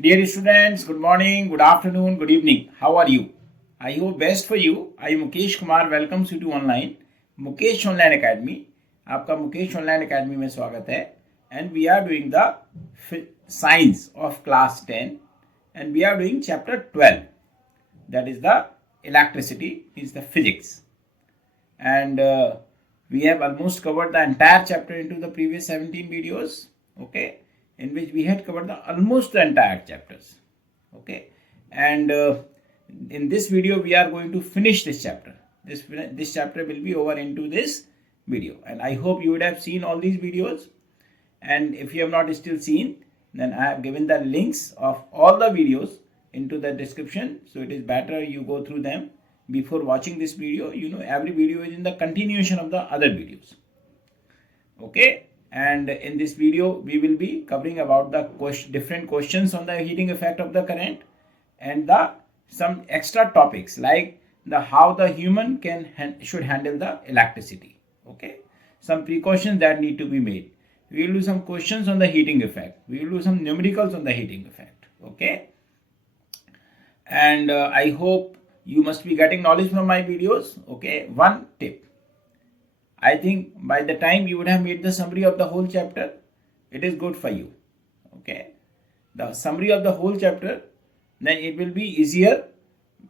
Dear students, good morning, good afternoon, good evening. How are you? I hope best for you. I am Mukesh Kumar. Welcomes you to online Mukesh Online Academy. आपका Mukesh online academy में स्वागत है. And we are doing the science of class 10 and we are doing chapter 12. That is the electricity, is the physics. And we have almost covered the entire chapter into the previous 17 videos. Okay. In which we had covered almost the entire chapters. Okay, and in this video we are going to finish this chapter. This chapter will be over into this video, and I hope you would have seen all these videos. And if you have not still seen, then I have given the links of all the videos into the description, so it is better you go through them before watching this video. You know, every video is in the continuation of the other videos. Okay. And in this video we will be covering about the different questions on the heating effect of the current and some extra topics like the how the human should handle the electricity. Okay, some precautions that need to be made. We will do some questions on the heating effect. We will do some numericals on the heating effect. Okay, and I hope you must be getting knowledge from my videos. Okay, one tip. I think by the time you would have made the summary of the whole chapter, it is good for you. Okay, the summary of the whole chapter, then it will be easier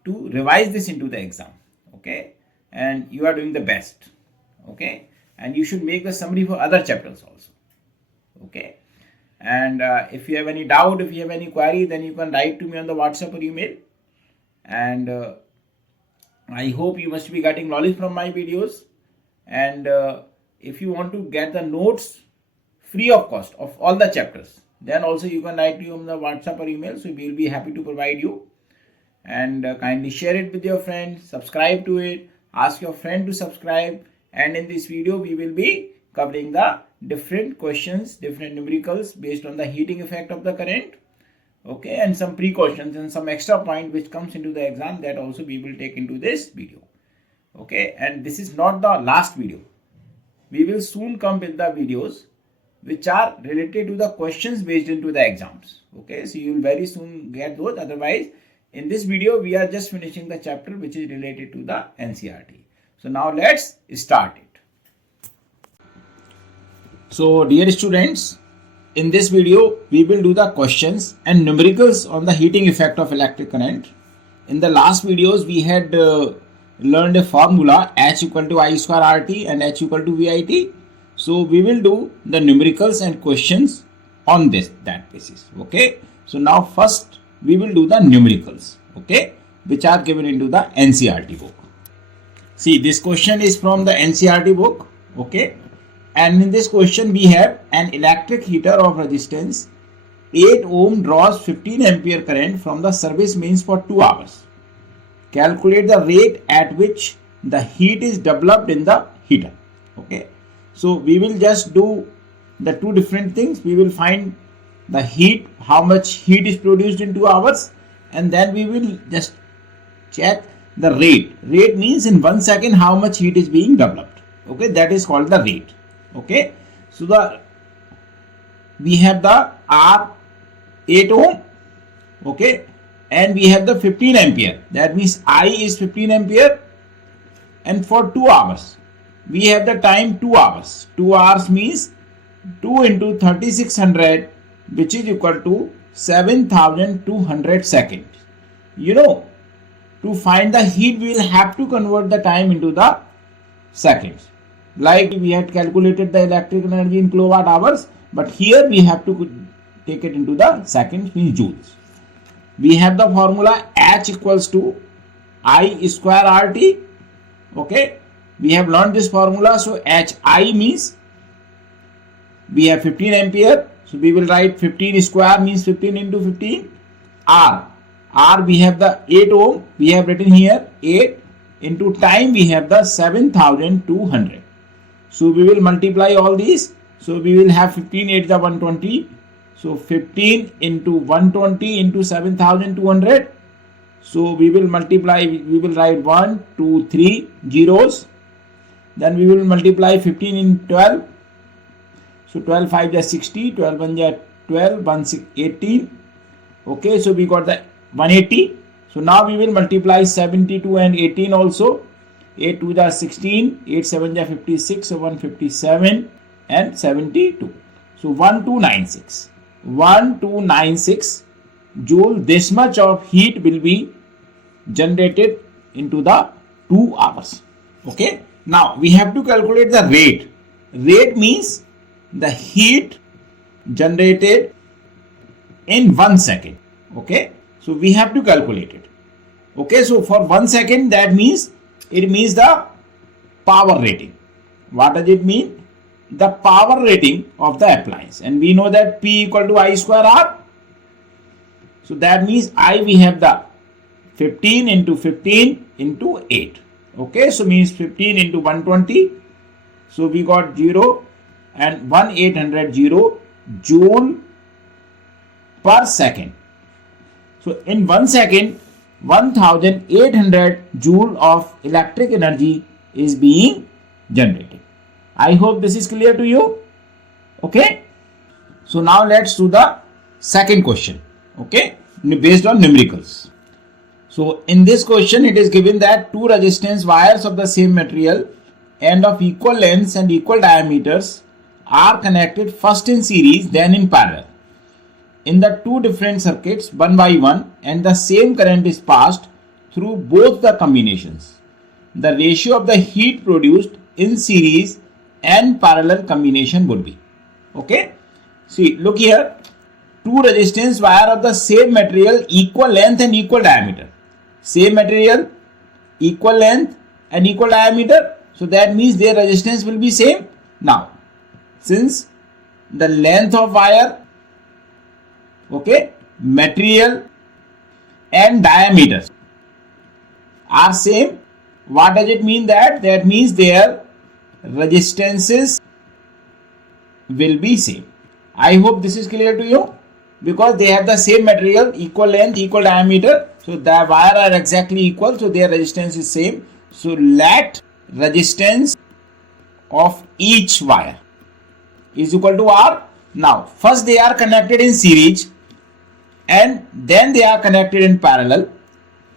to revise this into the exam. Okay, and you are doing the best. Okay, and you should make the summary for other chapters also. Okay, and if you have any doubt, if you have any query, then you can write to me on the WhatsApp or email. And I hope you must be getting knowledge from my videos. And if you want to get the notes free of cost of all the chapters, then also you can write to you on the WhatsApp or email. So we will be happy to provide you. And kindly share it with your friends, subscribe to it, ask your friend to subscribe. And in this video, we will be covering the different questions, different numericals based on the heating effect of the current. Okay, and some precautions and some extra point which comes into the exam, that also we will take into this video. Okay, and this is not the last video. We will soon come with the videos which are related to the questions based into the exams. Okay, so you will very soon get those. Otherwise, in this video we are just finishing the chapter which is related to the NCERT. So now let's start it. So dear students, in this video we will do the questions and numericals on the heating effect of electric current. In the last videos we had learned a formula H equal to I square RT and H equal to VIT. So we will do the numericals and questions on that basis. Okay, so now first we will do the numericals, okay, which are given into the NCERT book. See, this question is from the NCERT book. Okay, and in this question we have an electric heater of resistance 8 ohm draws 15 ampere current from the service mains for 2 hours. Calculate the rate at which the heat is developed in the heater. Okay, so we will just do the two different things. We will find the heat, how much heat is produced in 2 hours, and then we will just check the rate. Rate means in 1 second how much heat is being developed. Okay, that is called the rate. Okay, so we have the R 8 ohm. Okay, and we have the 15 ampere. That means I is 15 ampere. And for 2 hours, we have the time 2 hours. 2 hours means 2 into 3600, which is equal to 7200 seconds. You know, to find the heat, we will have to convert the time into the seconds. Like we had calculated the electric energy in kilowatt hours, but here we have to take it into the seconds, means joules. We have the formula H equals to I square RT. Okay, we have learned this formula. So HI means we have 15 ampere. So we will write 15 square means 15 into 15. R we have the 8 ohm. We have written here 8 into time. We have the 7200. So we will multiply all these. So we will have 15 8 the 120. So 15 into 120 into 7200. So we will multiply, we will write 1, 2, 3 zeros. Then we will multiply 15 in 12. So 12 5 is 60, 12 1 is 12, 1 6 18. Okay, so we got the 180. So now we will multiply 72 and 18 also. 8 2 are 16, 8 7 are 56, so 157 and 72. So 1296. 1296 joule, this much of heat will be generated into the 2 hours. Okay. Now we have to calculate the rate. Rate means the heat generated in 1 second. Okay. So we have to calculate it. Okay. So for 1 second, that means it means the power rating. What does it mean? The power rating of the appliance. And we know that P equal to I square R. So that means I, we have the 15 into 15 into 8. Okay, so means 15 into 120. So we got 0 and 1800 joule per second. So in 1 second, 1800 joule of electric energy is being generated. I hope this is clear to you. Okay. So now let's do the second question. Okay, based on numericals. So in this question, it is given that two resistance wires of the same material and of equal lengths and equal diameters are connected first in series, then in parallel in the two different circuits one by one, and the same current is passed through both the combinations. The ratio of the heat produced in series and parallel combination would be. Okay. See, look here. Two resistance wire of the same material, equal length and equal diameter. Same material, equal length and equal diameter. So that means their resistance will be same. Now, since the length of wire, okay, material and diameter are same, what does it mean? That means their resistances will be same. I hope this is clear to you, because they have the same material, equal length, equal diameter. So the wire are exactly equal, so their resistance is same. So let resistance of each wire is equal to R. Now first they are connected in series and then they are connected in parallel,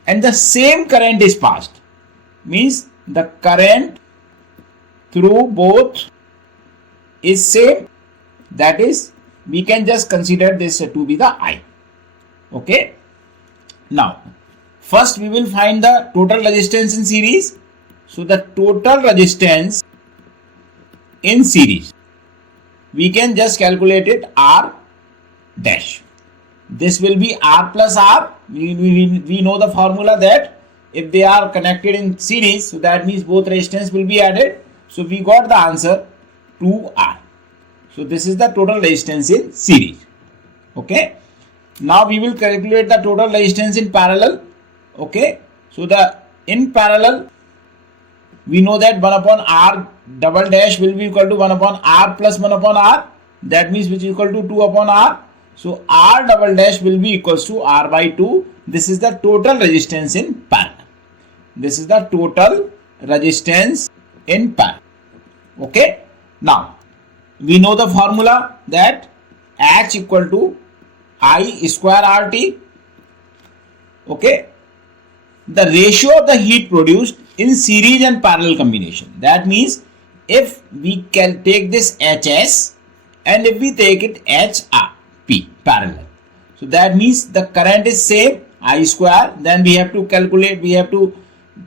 and the same current is passed. Means the current through both is same. That is, we can just consider this to be the I. Okay. Now first we will find the total resistance in series. So the total resistance in series, we can just calculate it R dash. This will be R plus R. We know the formula that if they are connected in series, so that means both resistance will be added. So we got the answer 2R. So this is the total resistance in series. Okay. Now we will calculate the total resistance in parallel. Okay. So the in parallel, we know that 1 upon R double dash will be equal to 1 upon R plus 1 upon R. That means which is equal to 2 upon R. So R double dash will be equals to R by 2. This is the total resistance in parallel. This is the total resistance in parallel. Okay. Now we know the formula that H equal to I square RT. Okay. The ratio of the heat produced in series and parallel combination. That means if we can take this HS and if we take it HRP parallel. So that means the current is same, I square. Then we have to calculate, we have to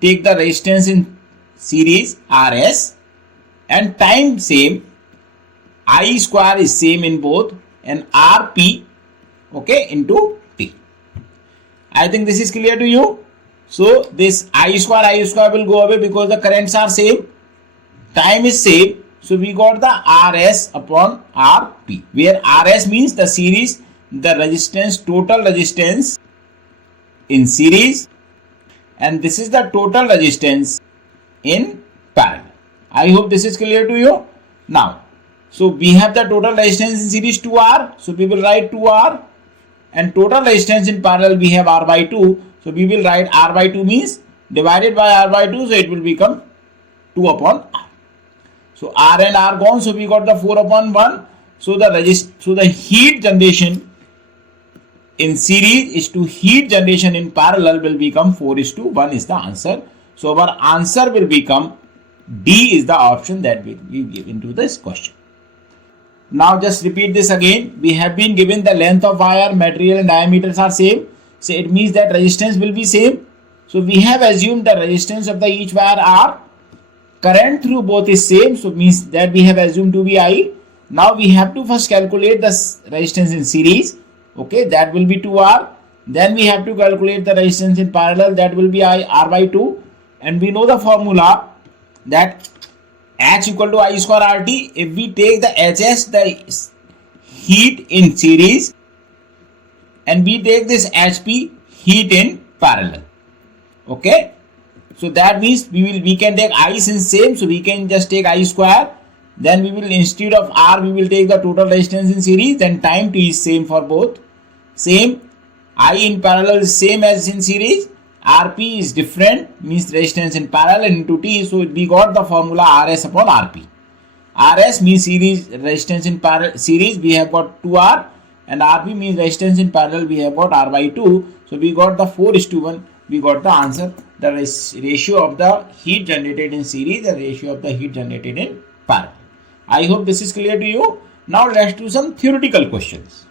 take the resistance in series RS, and time same, I square is same in both, and RP, okay, into T. I think this is clear to you. So this I square will go away because the currents are same, time is same. So we got the RS upon RP, where RS means the series, the resistance, total resistance in series, and this is the total resistance in parallel. I hope this is clear to you. Now, so we have the total resistance in series 2R. So we will write 2R, and total resistance in parallel we have R by 2. So we will write R by 2 means divided by R by 2. So it will become 2 upon R. So R and R gone. So we got the 4 upon 1. So the heat generation in series is to heat generation in parallel will become 4:1 is the answer. So our answer will become D is the option that we give into this question. Now just repeat this again. We have been given the length of wire, material and diameters are same. So it means that resistance will be same. So we have assumed the resistance of the each wire R. Current through both is same. So it means that we have assumed to be I. Now we have to first calculate the resistance in series. Okay, that will be 2R. Then we have to calculate the resistance in parallel. That will be I R by 2. And we know the formula that H equal to I square RT. If we take the HS, the heat in series, and we take this HP, heat in parallel. Okay. So that means we can take I since same. So we can just take I square. Then we will, instead of R, we will take the total resistance in series. Then time T is same for both. Same. I in parallel is same as in series. RP is different, means resistance in parallel into T. So we got the formula RS upon RP. RS means series resistance in parallel series, we have got 2R, and RP means resistance in parallel, we have got R by 2. So we got the 4:1. We got the answer. The ratio of the heat generated in series, the ratio of the heat generated in parallel. I hope this is clear to you. Now let's do some theoretical questions.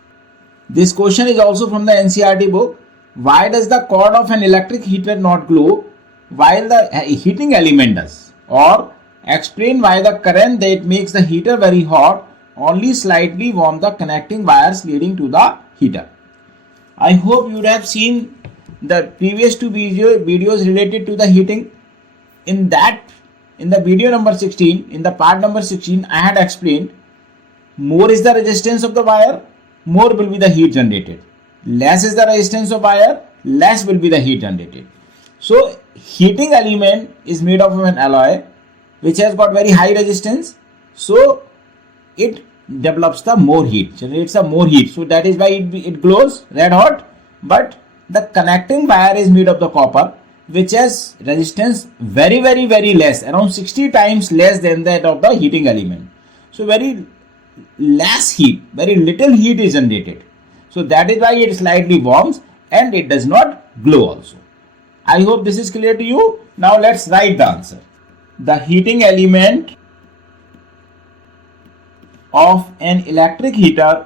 This question is also from the NCERT book. Why does the cord of an electric heater not glow while the heating element does? Or explain why the current that makes the heater very hot only slightly warm the connecting wires leading to the heater. I hope you would have seen the previous two videos related to the heating. In the video number 16, in the part number 16, I had explained more is the resistance of the wire, more will be the heat generated. Less is the resistance of wire, less will be the heat generated. So heating element is made of an alloy which has got very high resistance. So it develops the more heat, generates the more heat. So that is why it glows red hot. But the connecting wire is made of the copper which has resistance very less, around 60 times less than that of the heating element. So very less heat, very little heat is generated. So that is why it slightly warms and it does not glow also. I hope this is clear to you. Now let's write the answer. The heating element of an electric heater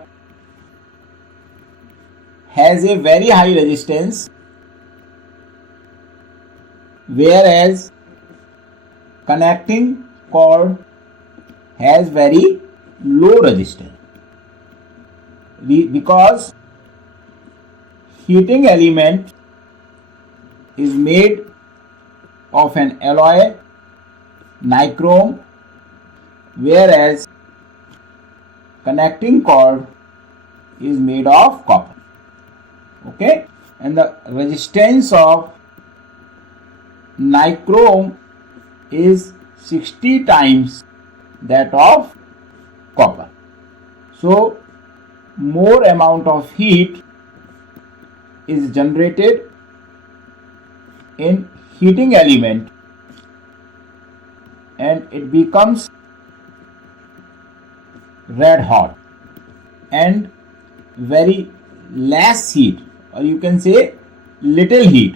has a very high resistance, whereas connecting cord has very low resistance. Because heating element is made of an alloy, nichrome, whereas connecting cord is made of copper. Okay, and the resistance of nichrome is 60 times that of copper. So more amount of heat is generated in heating element and it becomes red hot, and very less heat, or you can say little heat,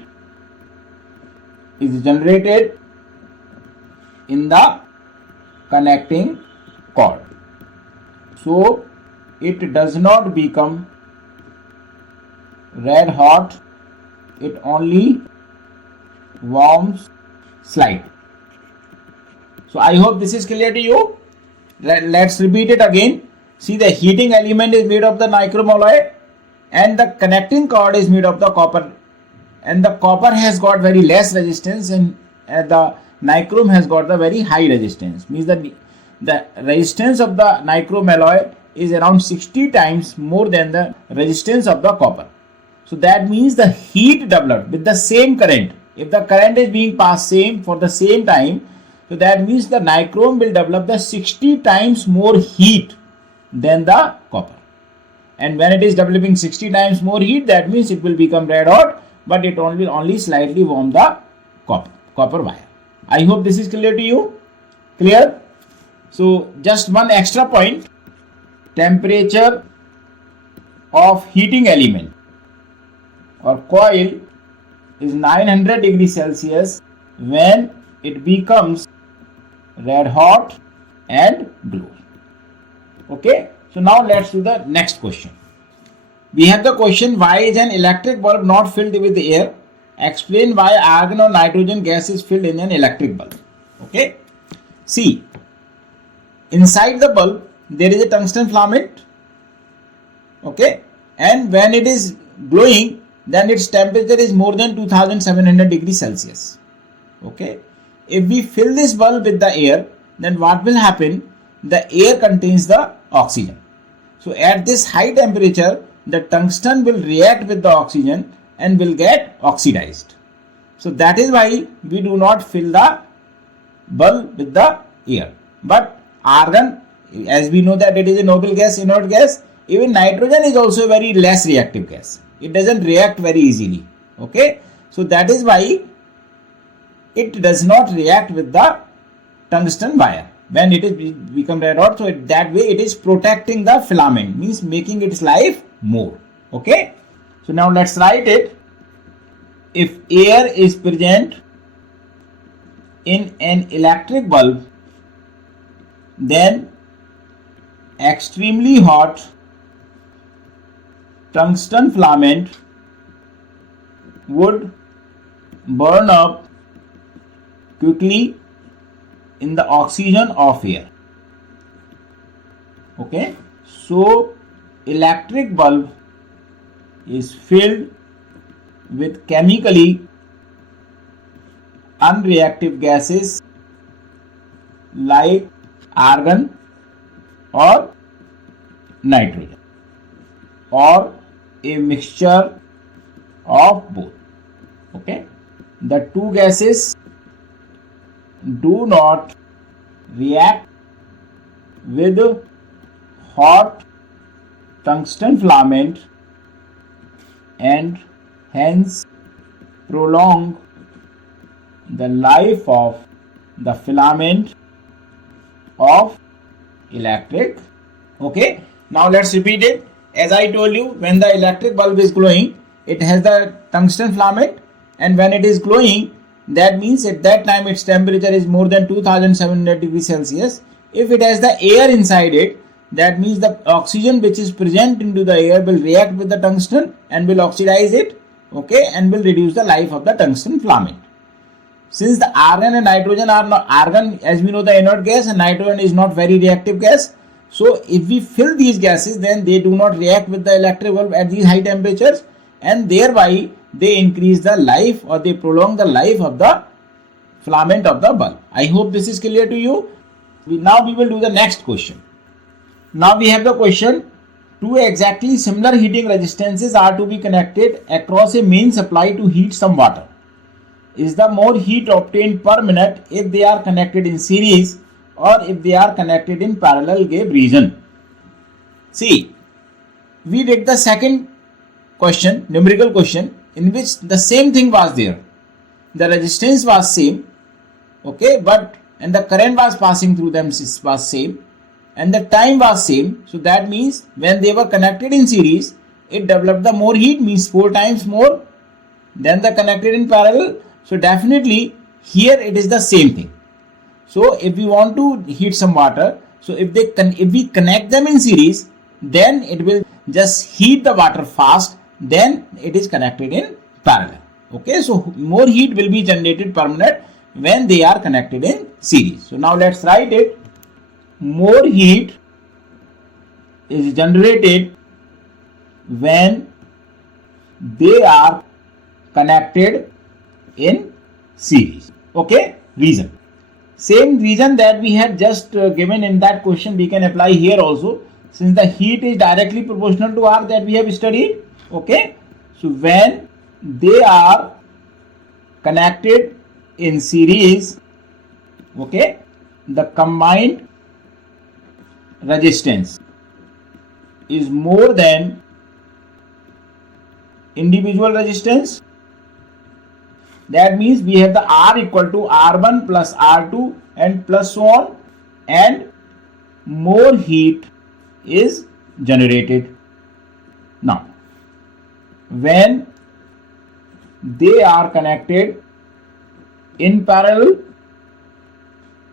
is generated in the connecting cord. So it does not become red hot, it only warms slightly. So I hope this is clear to you. Let's repeat it again. See, the heating element is made of the nichrome alloy and the connecting cord is made of the copper, and the copper has got very less resistance and the nichrome has got the very high resistance. Means that the resistance of the nichrome alloy is around 60 times more than the resistance of the copper. So that means the heat developed with the same current. If the current is being passed same for the same time, so that means the nichrome will develop the 60 times more heat than the copper. And when it is developing 60 times more heat, that means it will become red hot, but it only slightly warm the copper wire. I hope this is clear to you. Clear? So just one extra point. Temperature of heating element or coil is 900 degrees Celsius when it becomes red hot and glows. Okay, so now let's do the next question. We have the question, why is an electric bulb not filled with air? Explain why argon or nitrogen gas is filled in an electric bulb. Okay, see, inside the bulb there is a tungsten filament. Okay, and when it is glowing, then its temperature is more than 2700 degrees Celsius. Okay, if we fill this bulb with the air, then what will happen? The air contains the oxygen. So at this high temperature, the tungsten will react with the oxygen and will get oxidized. So that is why we do not fill the bulb with the air. But argon, as we know that it is a noble gas, inert gas, even nitrogen is also a very less reactive gas. It doesn't react very easily. Okay, so that is why it does not react with the tungsten wire when it is become red hot. So that way it is protecting the filament, means making its life more. Okay, so now let's write it. If air is present in an electric bulb, then extremely hot tungsten filament would burn up quickly in the oxygen of air. Okay, so electric bulb is filled with chemically unreactive gases like argon or nitrogen, or a mixture of both. Okay, the two gases do not react with hot tungsten filament and hence prolong the life of the filament of electric. Okay, now let's repeat it. As I told you, when the electric bulb is glowing, it has the tungsten filament, and when it is glowing, that means at that time its temperature is more than 2700 degrees Celsius. If it has the air inside it, that means the oxygen which is present into the air will react with the tungsten and will oxidize it. Okay, and will reduce the life of the tungsten filament. Since the argon and nitrogen are not, argon as we know the inert gas and nitrogen is not very reactive gas. So if we fill these gases, then they do not react with the electric bulb at these high temperatures, and thereby they increase the life or they prolong the life of the filament of the bulb. I hope this is clear to you. Now we will do the next question. Now we have the question, two exactly similar heating resistances are to be connected across a main supply to heat some water. Is the more heat obtained per minute if they are connected in series or if they are connected in parallel give reason? See, we did the second question, numerical question, in which the same thing was there. The resistance was same, okay, but and the current was passing through them was same, and the time was same. So that means when they were connected in series, it developed the more heat, means 4 times more than the connected in parallel. So definitely here it is the same thing. So if we want to heat some water, so if we connect them in series, then it will just heat the water fast, then it is connected in parallel. Okay, so more heat will be generated per minute when they are connected in series. So now let's write it. More heat is generated when they are connected in series. Okay, reason. Same reason that we had just given in that question we can apply here also, since the heat is directly proportional to R that we have studied. Okay, so when they are connected in series, okay, the combined resistance is more than individual resistance. That means we have the R equal to R1 plus R2 and plus so on, and more heat is generated. Now, when they are connected in parallel,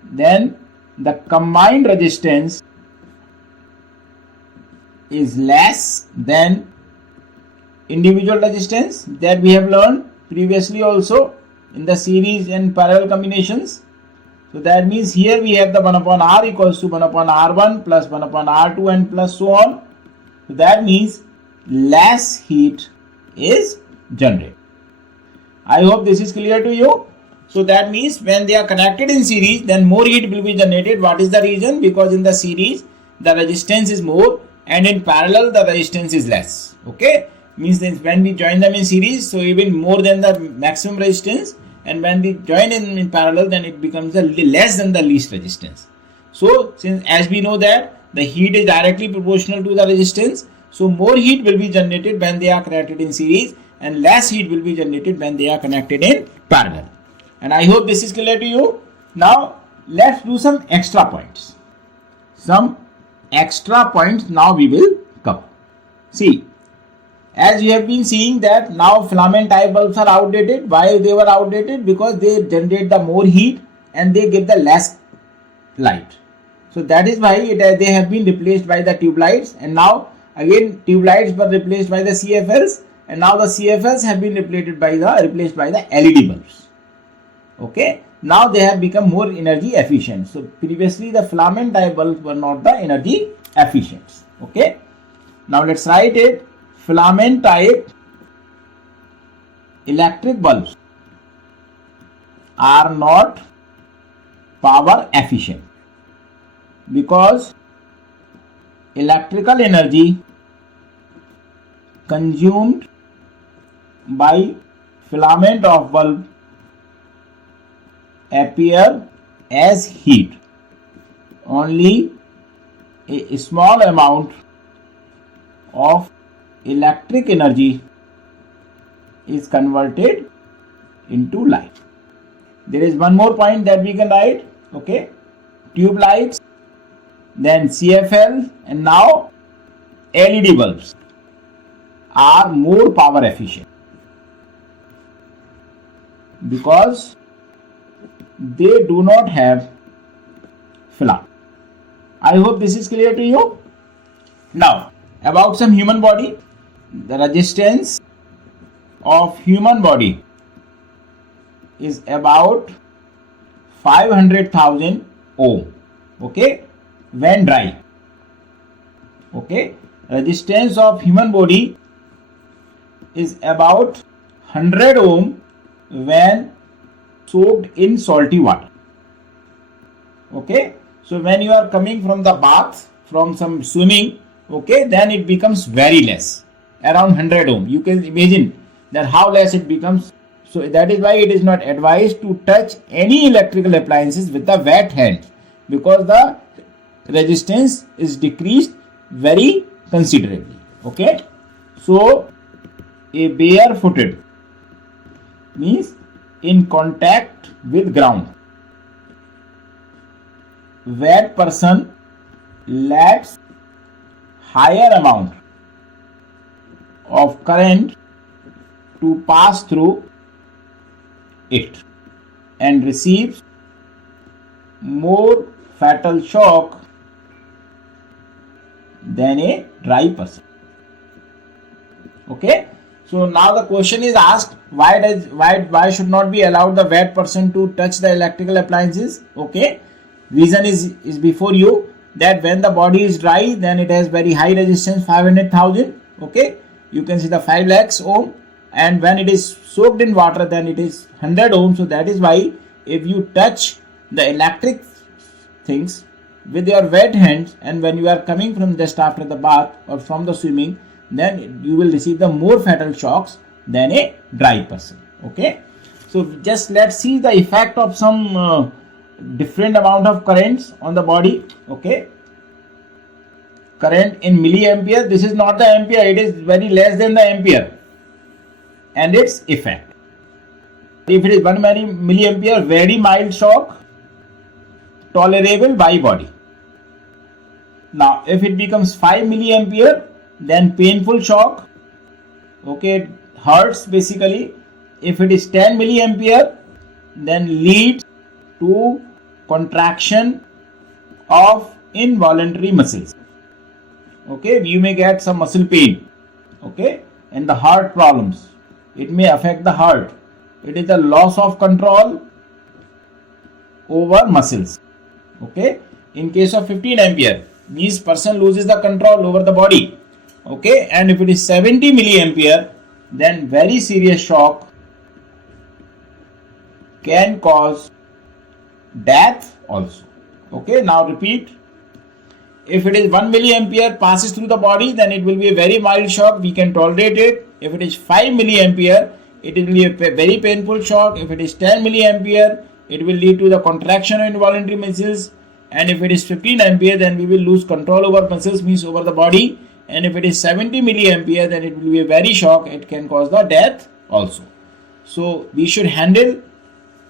then the combined resistance is less than individual resistance, that we have learned previously also in the series and parallel combinations. So that means here we have the 1 upon R equals to 1 upon R1 plus 1 upon R2 and plus so on. So that means less heat is generated. I hope this is clear to you. So that means when they are connected in series, then more heat will be generated. What is the reason? Because in the series the resistance is more and in parallel the resistance is less. Okay, means that when we join them in series, so even more than the maximum resistance, and when we join in parallel, then it becomes a less than the least resistance. So since as we know that the heat is directly proportional to the resistance, so more heat will be generated when they are connected in series and less heat will be generated when they are connected in parallel. And I hope this is clear to you. Now let's do some extra points. Some extra points now we will cover. See, as you have been seeing that now filament type bulbs are outdated. Why they were outdated? Because they generate the more heat and they give the less light. So that is why they have been replaced by the tube lights, and now again tube lights were replaced by the CFLs, and now the CFLs have been replaced by the LED bulbs. Okay, now they have become more energy efficient. So previously the filament type bulbs were not the energy efficient. Okay, now let's write it. Filament type electric bulbs are not power efficient because electrical energy consumed by filament of bulb appear as heat. Only a small amount of electric energy is converted into light. There is one more point that we can write. Okay, tube lights, then CFL, and now LED bulbs are more power efficient because they do not have filament. I hope this is clear to you. Now about some human body. The resistance of human body is about 500,000 ohm. Okay, when dry. Okay, resistance of human body is about 100 ohm when soaked in salty water. Okay, so when you are coming from the bath, from some swimming, okay, then it becomes very less, around 100 ohm. You can imagine that how less it becomes. So that is why it is not advised to touch any electrical appliances with the wet hand, because the resistance is decreased very considerably. Okay, so a barefooted means in contact with ground, wet person lets higher amount of current to pass through it and receives more fatal shock than a dry person. Okay, so now the question is asked, why should not be allowed the wet person to touch the electrical appliances? Okay, reason is before you, that when the body is dry, then it has very high resistance, 500,000. Okay, you can see the 5 lakhs ohm, and when it is soaked in water, then it is 100 ohm. So that is why if you touch the electric things with your wet hands, and when you are coming from just after the bath or from the swimming, then you will receive the more fatal shocks than a dry person. Okay, so just let's see the effect of some different amount of currents on the body. Okay, current in milliampere. This is not the ampere, it is very less than the ampere, and its effect. If it is 1 milliampere, very mild shock, tolerable by body. Now if it becomes 5 milliampere, then painful shock. Okay, it hurts basically, if it is 10 milliampere, then leads to contraction of involuntary muscles. Okay, you may get some muscle pain. Okay, and the heart problems. It may affect the heart. It is the loss of control over muscles. Okay, in case of 15 ampere, means person loses the control over the body. Okay, and if it is 70 milliampere, then very serious shock can cause death also. Okay, now repeat. If it is 1 milliampere passes through the body, then it will be a very mild shock. We can tolerate it. If it is 5 milliampere, it will be a very painful shock. If it is 10 milliampere, it will lead to the contraction of involuntary muscles. And if it is 15 ampere, then we will lose control over muscles, means over the body. And if it is 70 milliampere, then it will be a very shock. It can cause the death also. So we should handle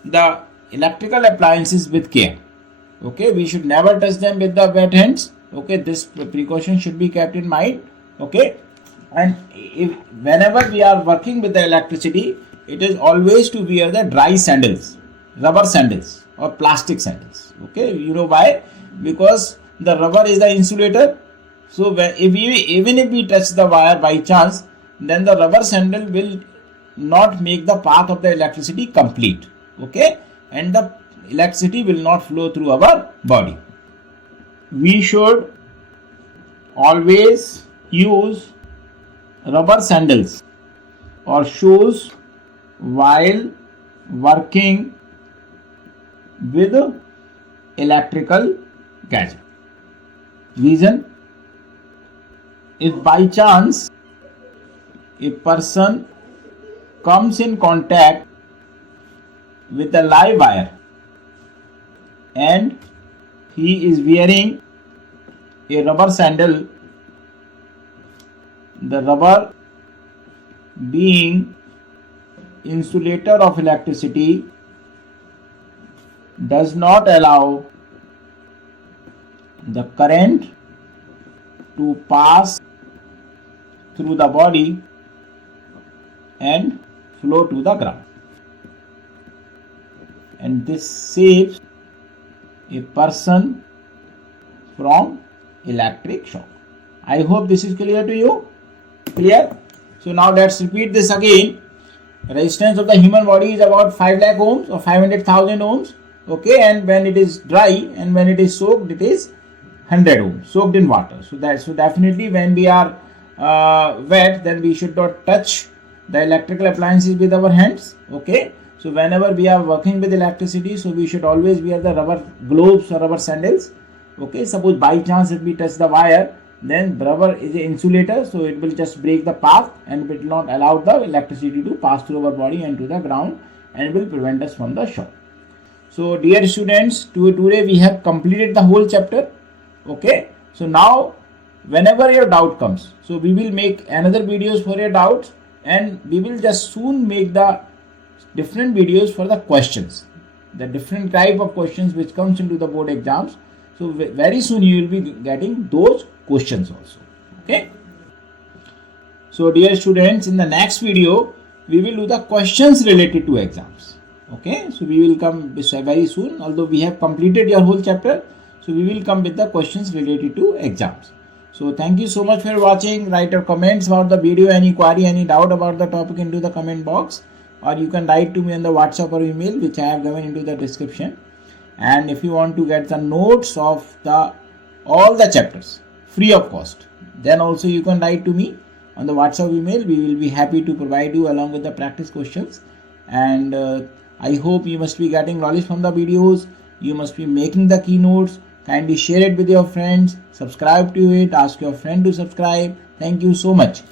the electrical appliances with care. Okay, we should never touch them with the wet hands. Okay, this precaution should be kept in mind. Okay, and whenever we are working with the electricity, it is always to wear the dry sandals, rubber sandals or plastic sandals. Okay, you know why? Because the rubber is the insulator. So even if we touch the wire by chance, then the rubber sandal will not make the path of the electricity complete. Okay, and the electricity will not flow through our body. We should always use rubber sandals or shoes while working with electrical gadget. Reason: if by chance a person comes in contact with the live wire and he is wearing a rubber sandal, the rubber being insulator of electricity does not allow the current to pass through the body and flow to the ground, and this saves a person from electric shock. I hope this is clear to you. Clear? So now let's repeat this again. Resistance of the human body is about 5 lakh ohms or 500,000 ohms. Okay, and when it is dry and when it is soaked, it is 100 ohms, soaked in water. So definitely when we are wet, then we should not touch the electrical appliances with our hands. Okay, so whenever we are working with electricity, so we should always wear the rubber gloves or rubber sandals. Okay, suppose by chance if we touch the wire, then rubber is an insulator, so it will just break the path and it will not allow the electricity to pass through our body and to the ground, and it will prevent us from the shock. So dear students, today we have completed the whole chapter. Okay, so now whenever your doubt comes, so we will make another videos for your doubts, and we will just soon make the different videos for the questions, the different type of questions which comes into the board exams. So very soon you will be getting those questions also. Okay, so dear students, in the next video we will do the questions related to exams. Okay, so we will come very soon, although we have completed your whole chapter, so we will come with the questions related to exams. So thank you so much for watching. Write your comments about the video, any query, any doubt about the topic into the comment box, or you can write to me on the WhatsApp or email which I have given into the description. And if you want to get the notes of all the chapters free of cost, then also you can write to me on the WhatsApp email. We will be happy to provide you along with the practice questions. And I hope you must be getting knowledge from the videos. You must be making the keynotes. Kindly share it with your friends. Subscribe to it. Ask your friend to subscribe. Thank you so much.